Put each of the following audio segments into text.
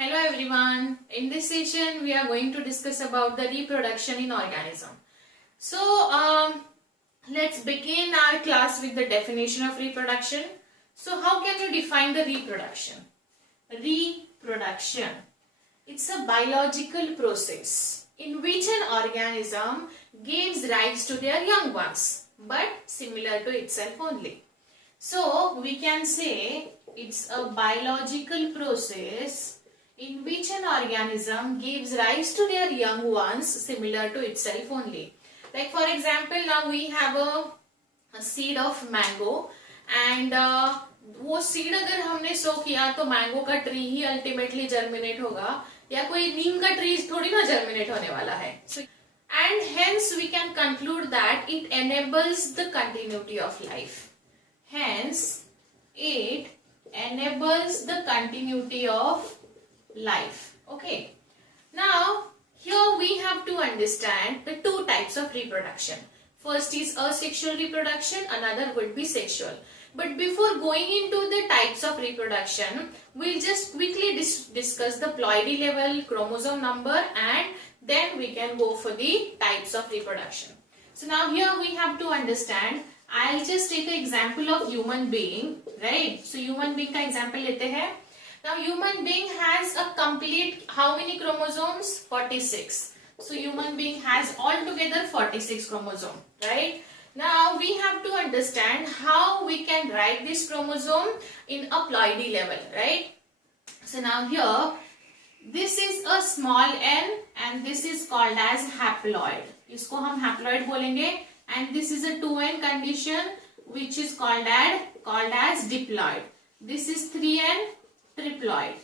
Hello everyone. In this session, we are going to discuss about the reproduction in organism. So, let's begin our class with the definition of reproduction. So, how can you define the reproduction? Reproduction. It's a biological process in which an organism gives rise to their young ones, but similar to itself only. So, we can say it's a biological process in which an organism gives rise to their young ones similar to itself only. Like for example, now we have a seed of mango and वो seed अगर हमने सो किया तो mango का tree ही ultimately germinate होगा या कोई नीम का ट्री थोड़ी ना जर्मिनेट होने वाला है. And hence we can conclude that it enables the continuity of life. Hence it enables the continuity of life. Okay. Now here we have to understand the two types of reproduction. First is asexual reproduction, another would be sexual. But before going into the types of reproduction, we'll just quickly discuss the ploidy level, chromosome number, and then we can go for the types of reproduction. So now here we have to understand. I'll just take an example of human being, right? So human being का example लेते हैं. Now human being has a complete how many chromosomes? 46. So human being has altogether 46 chromosomes, right? Now we have to understand how we can write this chromosome in a ploidy level, right? So now here this is a small n and this is called as haploid. इसको हम haploid बोलेंगे. And this is a 2n condition which is called as diploid. This is 3n triploid.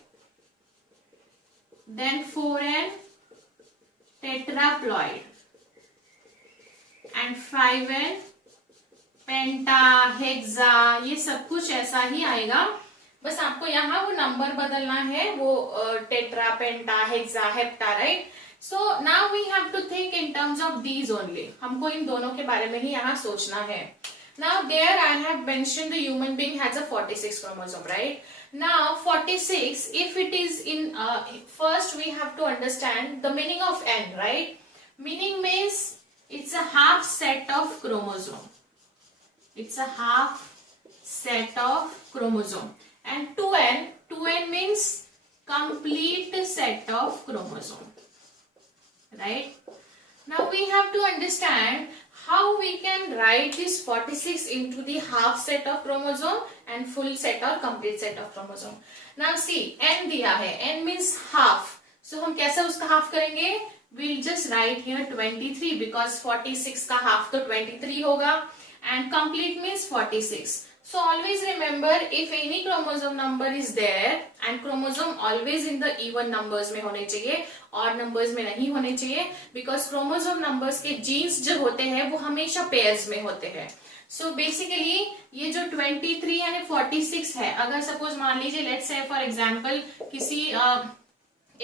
Then 4n tetraploid. And 5n penta hexa ये सब कुछ ऐसा ही आएगा. बस आपको यहाँ वो नंबर बदलना है वो tetra penta hexa hepta right. So now we have to think in terms of these only. हमको इन दोनों के बारे में ही यहाँ सोचना है. Now there I have mentioned the human being has a 46 chromosome, right? Now 46, if it is in first we have to understand the meaning of n, right? Meaning means it's a half set of chromosome. It's a half set of chromosome. And 2n means complete set of chromosome. Right? Now we have to understand how we can write this 46 into the half set of chromosome and full set or complete set of chromosome. Now see, n दिया है, n means half. So हम कैसे उसका half करेंगे? We'll just write here 23 because 46 का half तो 23 होगा and complete means 46. So always remember if any chromosome number is there and chromosome always in the even numbers में होने चाहिए odd numbers में नहीं होने चाहिए because chromosome numbers के genes जो होते हैं वो हमेशा pairs में होते हैं. So basically ये जो 23 यानी 46 है अगर suppose मान लीजिए let's say for example किसी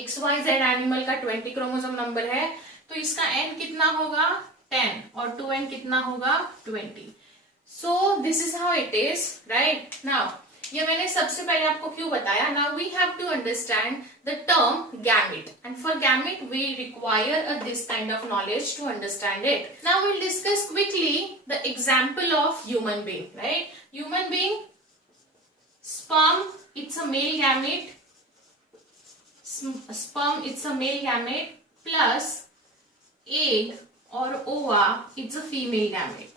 XYZ एनिमल का 20 क्रोमोसोम नंबर है तो इसका n कितना होगा 10 और 2n कितना होगा 20. So this is how it is, right? Now ये मैंने सबसे पहले आपको क्यों बताया. Now we have to understand the term gamete and for gamete we require this kind of knowledge to understand it. Now we'll discuss quickly the example of human being, right? Human being, sperm, it's a male gamete. Sperm, it's a male gamete plus egg or ova, it's a female gamete.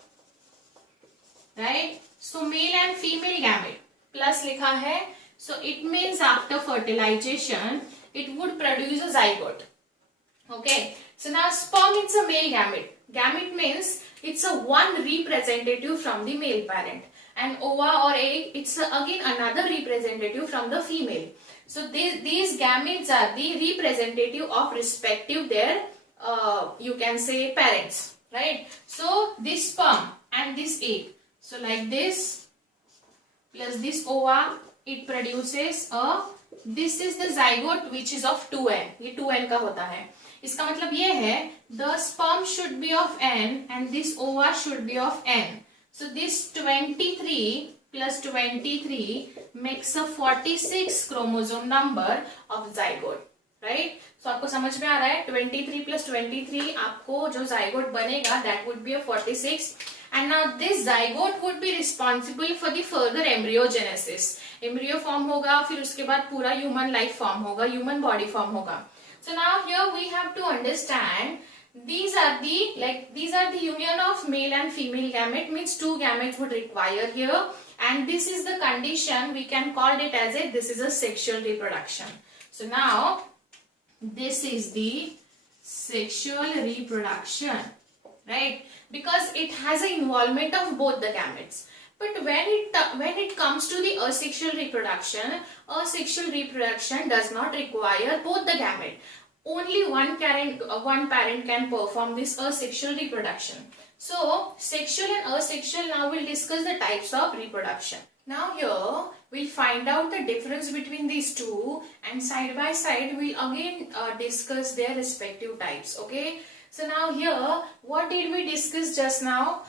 Right? So male and female gamete plus लिखा है. So it means after fertilization it would produce a zygote. Okay. So now sperm it's a male gamete. Gamete means it's a one representative from the male parent. And ova or egg it's again another representative from the female. So these gametes are the representative of respective their you can say parents. Right? So this sperm and this egg. So like this plus this ova, it produces this is the zygote which is of 2n. ये 2n का होता है. इसका मतलब ये है the sperm should be of n and this ova should be of n. So this 23 plus 23 makes a 46 chromosome number of zygote, right? So आपको समझ में आ रहा है 23 plus 23 आपको जो zygote बनेगा that would be a 46 and now this zygote would be responsible for the further embryogenesis. Embryo form होगा फिर उसके बाद पूरा human life form होगा, human body form होगा. So now here we have to understand these are the union of male and female gamete, means two gametes would require here, and this is the condition we can call it as this is a sexual reproduction. So now this is the sexual reproduction, right? Because it has an involvement of both the gametes. But when it comes to the asexual reproduction does not require both the gamete. Only one parent can perform this asexual reproduction. So sexual and asexual, now we'll discuss the types of reproduction. Now here we'll find out the difference between these two, and side by side we'll again discuss their respective types. Okay. So now here, what did we discuss just now?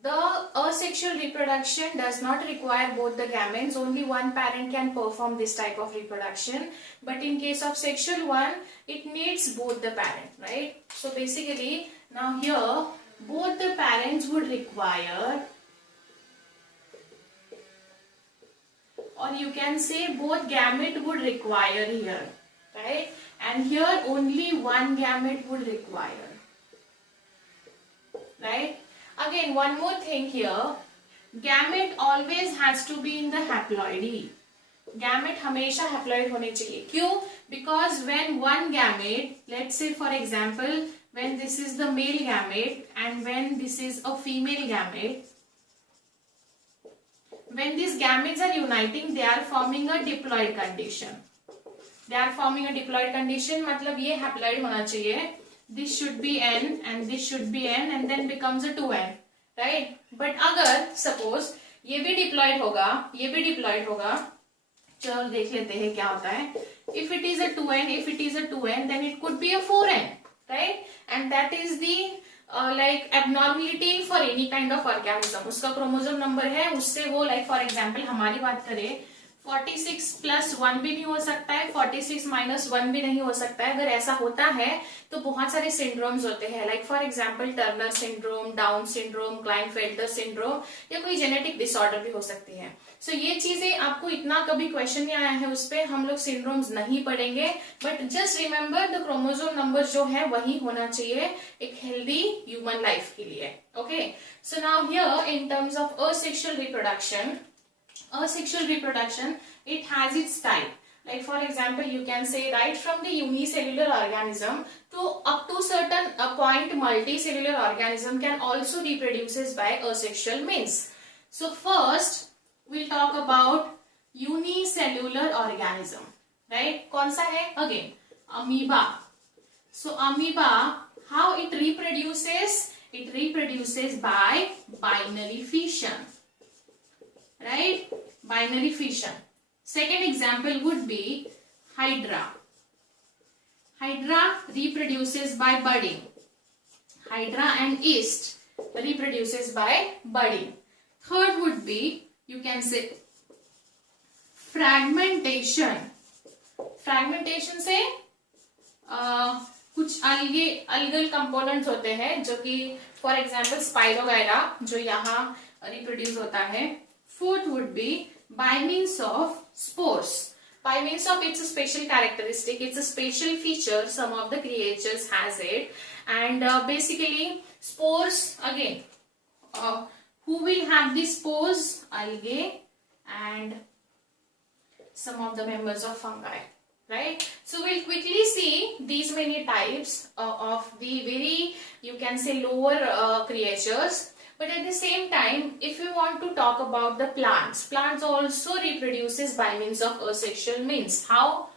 The asexual reproduction does not require both the gametes. Only one parent can perform this type of reproduction. But in case of sexual one, it needs both the parent, right? So basically, now here, both the parents would require, or you can say both gamete would require here, right? And here only one gamete would require, right? Again, one more thing here, gamete always has to be in the haploidy. Gamete हमेशा haploid होने चाहिए. क्यों? Because when one gamete, let's say for example, when this is the male gamete and when this is a female gamete, when these gametes are uniting, they are forming a diploid condition. They are forming a diploid condition, मतलब ये haploid होना चाहिए. This should be N and this should be N and then becomes a 2N, right? But अगर suppose ये भी diploid होगा, ये भी diploid होगा, चलो देख लेते हैं क्या होता है. If it is a 2N, then it could be a 4N, right? And that is the like abnormality for any kind of organism. उसका chromosome number है, उससे वो like for example हमारी बात करें 46 प्लस 1 भी नहीं हो सकता है, 46 माइनस 1 भी नहीं हो सकता है. अगर ऐसा होता है तो बहुत सारे सिंड्रोम्स होते हैं, like for example Turner syndrome, down syndrome, Klinefelter syndrome, या कोई जेनेटिक डिसऑर्डर भी हो सकती है. सो ये चीजें आपको इतना कभी क्वेश्चन नहीं आया है, उस पर हम लोग सिंड्रोम्स नहीं पढ़ेंगे. But just remember the chromosome number जो है वही होना चाहिए एक हेल्दी ह्यूमन लाइफ के लिए. Okay, so now here in terms of asexual reproduction, asexual reproduction, it has its type. Like for example, you can say right from the unicellular organism to up to certain point multicellular organism can also reproduces by asexual means. So first we'll talk about unicellular organism, right? कौन सा है? Again, amoeba. So amoeba, how it reproduces? It reproduces by binary fission. Right? Binary fission. Second example would be Hydra. Hydra reproduces by budding. Hydra and yeast reproduces by budding. Third would be, you can say, fragmentation. Fragmentation से कुछ algal components होते हैं जो कि for example Spirogyra जो यहाँ reproduce होता है. Fourth would be by means of spores. By means of, it's a special characteristic, it's a special feature, some of the creatures has it. And basically spores, again, who will have these spores? Algae and some of the members of fungi, right? So we'll quickly see these many types of the very, you can say, lower creatures. But at the same time, if we want to talk about the plants also reproduces by means of asexual means. How?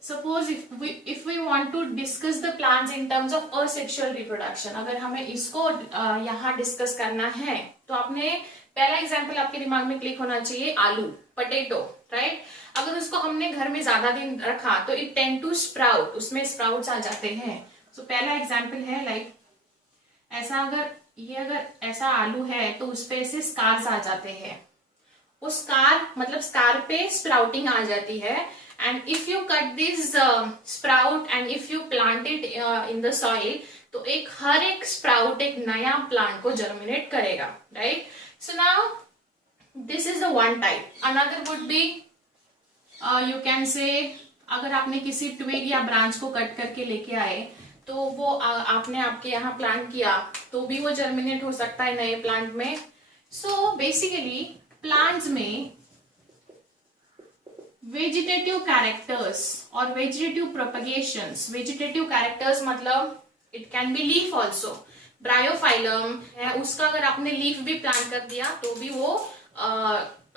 Suppose if we want to discuss the plants in terms of asexual reproduction, अगर हमें इसको यहाँ discuss करना है, तो आपने पहला example आपके दिमाग में क्लिक होना चाहिए आलू, पोटैटो, राइट? अगर उसको हमने घर में ज्यादा दिन रखा तो इट टेंड टू स्प्राउट, उसमें स्प्राउट्स आ जाते हैं. सो पहला एग्जाम्पल है लाइक ऐसा, अगर ऐसा आलू है तो उस पे ऐसे स्कार्स आ जाते हैं. वो स्कार मतलब स्कार पे स्प्राउटिंग आ जाती है। And if you cut this sprout and if you plant it in the soil, तो हर एक स्प्राउट एक नया प्लांट को जर्मिनेट करेगा, right. So now this is the one type. Another would be you can से, अगर आपने किसी ट्विग या ब्रांच को कट करके लेके आए तो वो आपने आपके यहाँ प्लांट किया तो भी वो जर्मिनेट हो सकता है नए प्लांट में। सो बेसिकली प्लांट्स में वेजिटेटिव कैरेक्टर्स और वेजिटेटिव प्रोपगेशंस, वेजिटेटिव कैरेक्टर्स मतलब it can be leaf also, Bryophyllum है उसका अगर आपने लीफ भी प्लांट कर दिया तो भी वो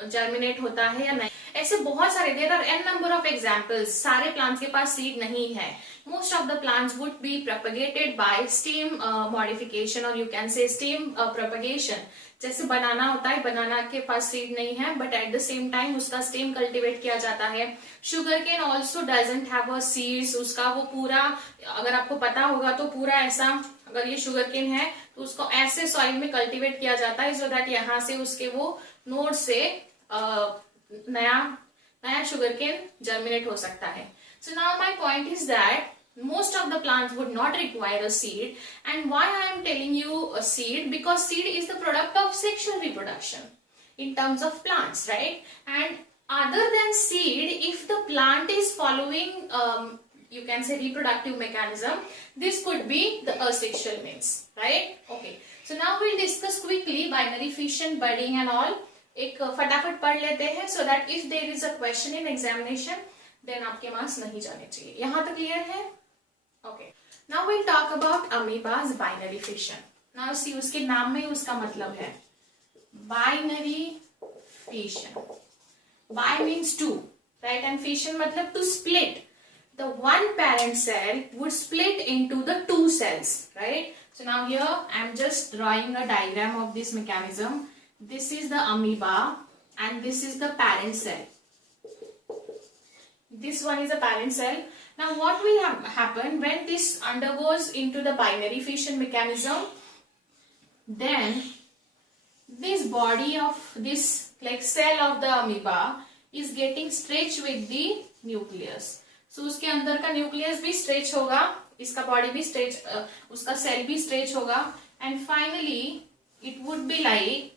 जर्मिनेट होता है या नहीं। ऐसे बहुत सारे, there are a number of examples. सारे प्लांट्स के पास सीड नहीं है। Most of the plants would be propagated by stem modification और you can say stem propagation. जैसे बनाना होता है, बनाना के पास सीड नहीं है but at the same time उसका स्टेम कल्टीवेट किया जाता है। Sugar cane also doesn't have a seeds, उसका वो पूरा, अगर आपको पता होगा तो पूरा ऐसा, अगर ये शुगर केन है तो उसको ऐसे सॉइल में कल्टीवेट किया जाता है सो दैट यहाँ से उसके वो नोड से नया शुगर केन जर्मिनेट हो सकता है। So now my point is that most of the plants would not require a seed. And why I am telling you a seed? Because seed is the product of sexual reproduction in terms of plants, right? And other than seed, if the plant is following you can say reproductive mechanism, this could be the asexual means, right? Okay, so now we'll discuss quickly binary fission, budding and all. एक फटाफट पढ़ लेते हैं so that if there is a question in examination then आपके marks नहीं जाने चाहिए। यहाँ तक क्लियर है? Okay. Now we'll talk about amoeba's binary fission. Now see, उसके नाम में उसका मतलब है binary fission. Bi means two, right? And fission मतलब to split. The one parent cell would split into the two cells, right? So now here I am just drawing a diagram of this mechanism. This is the amoeba and this is the parent cell. This one is a parent cell. Now what will happen when this undergoes into the binary fission mechanism? Then this body of this like cell of the amoeba is getting stretched with the nucleus. So उसके अंदर का nucleus भी stretch होगा, इसका body भी stretch, उसका cell भी stretch होगा and finally it would be like,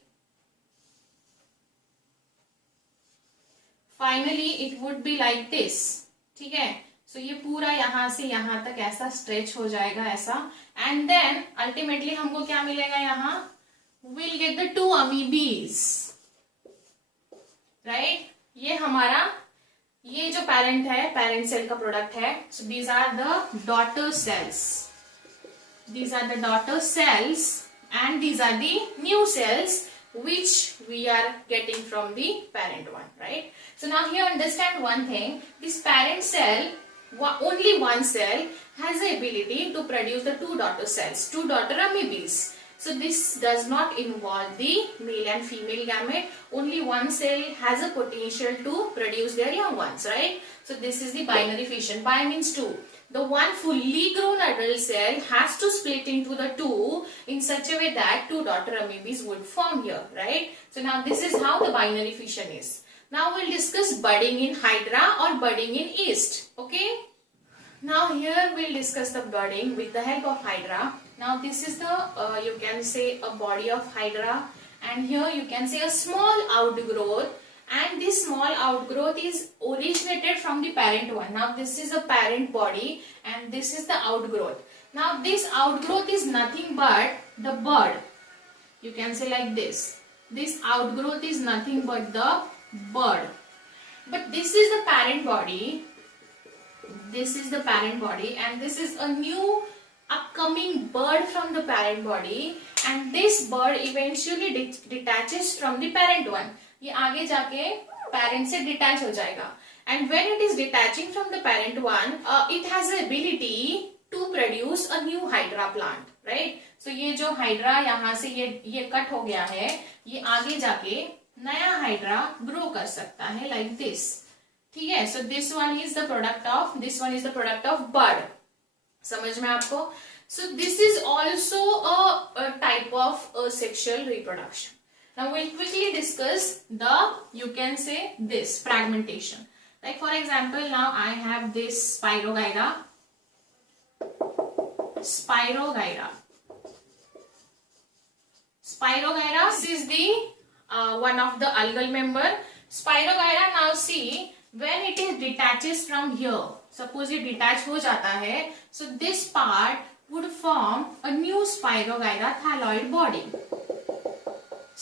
this. ठीक है, सो ये पूरा यहाँ से यहाँ तक ऐसा स्ट्रेच हो जाएगा ऐसा, एंड देन अल्टीमेटली हमको क्या मिलेगा यहाँ, will get the two amoebae, right. ये हमारा, ये जो पेरेंट है, पेरेंट सेल का प्रोडक्ट है। So these are the daughter cells, these are the daughter cells and these are the new cells which we are getting from the parent one, right? So now here understand one thing, this parent cell, only one cell has the ability to produce the two daughter cells, two daughter amoebas. So this does not involve the male and female gamete, only one cell has a potential to produce their young ones, right? So this is the binary fission. Bi means two. The one fully grown adult cell has to split into the two in such a way that two daughter amoebas would form here, right? So now this is how the binary fission is. Now we'll discuss budding in hydra or budding in yeast, okay? Now here we'll discuss the budding with the help of hydra. Now this is the, you can say a body of hydra, and here you can say a small outgrowth. And this small outgrowth is originated from the parent one. Now this is a parent body and this is the outgrowth. Now this outgrowth is nothing but the bud. You can say like this. This outgrowth is nothing but the bud. But this is the parent body. This is the parent body and this is a new upcoming bud from the parent body, and this bud eventually detaches from the parent one. ये आगे जाके parent से detach हो जाएगा, and when it is detaching from the parent one, it has the ability to produce a new hydra plant, right? So ये जो hydra यहाँ से ये cut हो गया है, ये आगे जाके नया hydra grow कर सकता है like this, ठीक है? So this one is the product of bud. समझ में आपको? So this is also a type of asexual reproduction. Now we'll quickly discuss the, you can say this fragmentation. Like for example, now I have this Spirogyra. Spirogyra, this is the one of the algal member. Spirogyra, now see, when it is detaches from here, suppose it detach ho jata hai, so this part would form a new Spirogyra thalloid body.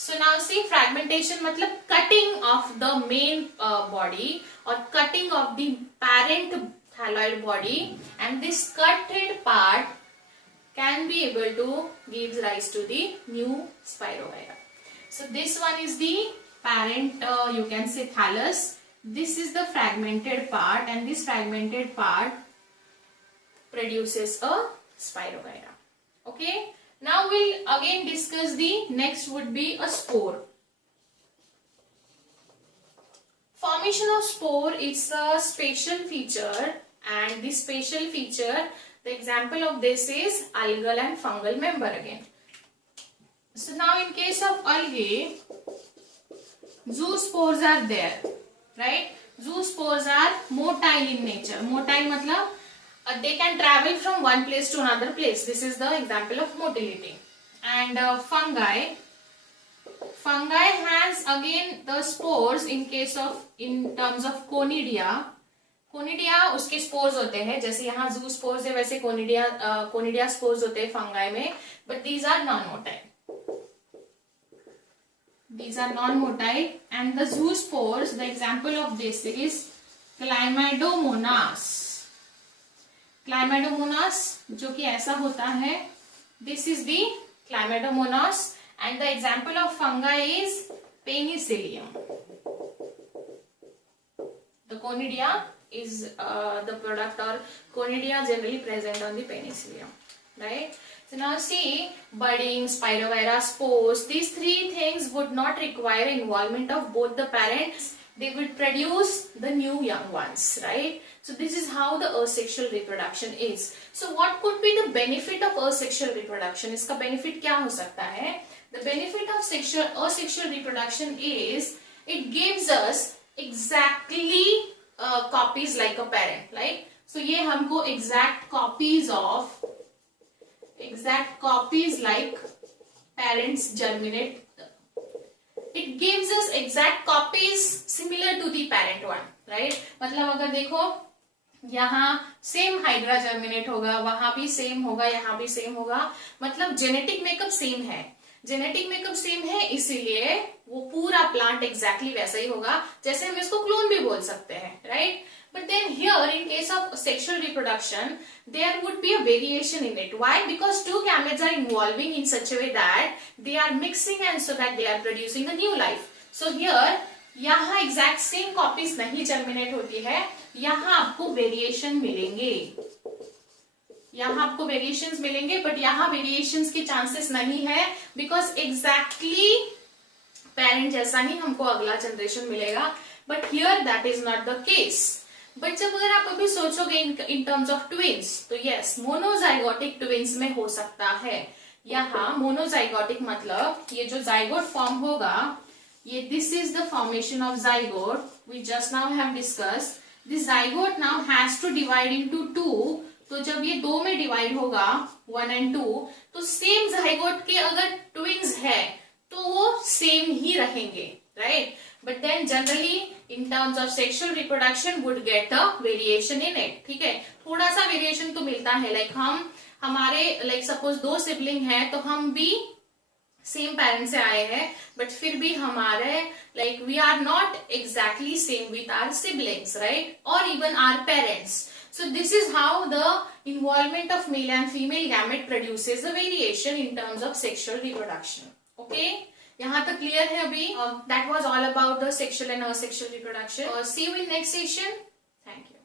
So now see, fragmentation matlab cutting of the main body or cutting of the parent thalloid body, and this cutted part can be able to give rise to the new Spirogyra. So this one is the parent, you can say thallus. This is the fragmented part, and this fragmented part produces a Spirogyra. Okay. Now we'll again discuss the next would be a spore. Formation of spore is a spatial feature, and this spatial feature, the example of this is algal and fungal member again. So now in case of algae, zoospores are there, right? Zoospores are motile in nature. Motile matlab they can travel from one place to another place. This is the example of motility. And fungi has again the spores in case of, in terms of conidia. Conidia उसके spores होते हैं, जैसे यहाँ zoo spores है वैसे conidia spores होते हैं fungi में, but these are non-motile. These are non-motile, and the zoospores, the example of this is Chlamydomonas. Chlamydomonas जो कि ऐसा होता है, this is the Chlamydomonas, and the example of fungi is Penicillium. The conidia is the product, or conidia generally present on the Penicillium, right? So now see, budding, Spirogyra, spores, these three things would not require involvement of both the parents. They will produce the new young ones, right? So this is how the asexual reproduction is. So what could be the benefit of asexual reproduction? इसका benefit क्या हो सकता है? The benefit of asexual reproduction is it gives us exactly copies like a parent, right? So ये हमको exact copies like parents germinate. It gives us exact copies similar to the parent one, right? मतलब अगर देखो यहाँ same hydra germinate होगा, वहां भी same होगा, यहाँ भी सेम होगा, मतलब जेनेटिक मेकअप सेम है. जेनेटिक मेकअप सेम है, इसीलिए वो पूरा प्लांट एग्जैक्टली वैसा ही होगा. जैसे हम इसको क्लोन भी बोल सकते हैं, right? But then here, in case of sexual reproduction, there would be a variation in it. Why? Because two gametes are involving in such a way that they are mixing, and so that they are producing a new life. So here, यहाँ exact same copies नहीं germinate होती है, यहाँ आपको variation मिलेंगे, यहाँ आपको variations मिलेंगे, बट यहाँ वेरिएशंस के चांसेस नहीं है, बिकॉज एग्जैक्टली पेरेंट जैसा ही हमको अगला जनरेशन मिलेगा. But here that is not the case. But जब अगर आप अभी सोचोगे इन टर्म्स ऑफ ट्विंस, तो यस, मोनोजाइगोटिक ट्विंस में हो सकता है. यहाँ मोनोजाइगोटिक मतलब ये जो जाइगोट फॉर्म होगा, ये this is the formation of zygote we just now have discuss. This zygote now has to divide into 2. तो जब ये 2 में डिवाइड होगा 1 and 2, तो सेम जाइगोट के अगर ट्विंस है तो वो सेम ही रहेंगे, right? But then generally in terms of sexual reproduction would get a variation in it. ठीक है, थोड़ा सा वेरिएशन तो मिलता है. लाइक हमारे लाइक सपोज 2 सिबलिंग है, तो हम भी सेम पेरेंट्स से आए हैं, बट फिर भी हमारे like we are not exactly same with our siblings, right? और even our parents. So this is how the involvement of male and female gamete produces a variation in terms of sexual reproduction. Okay? यहाँ तक clear है अभी? That was all about the sexual and asexual reproduction. See you in next session. Thank you.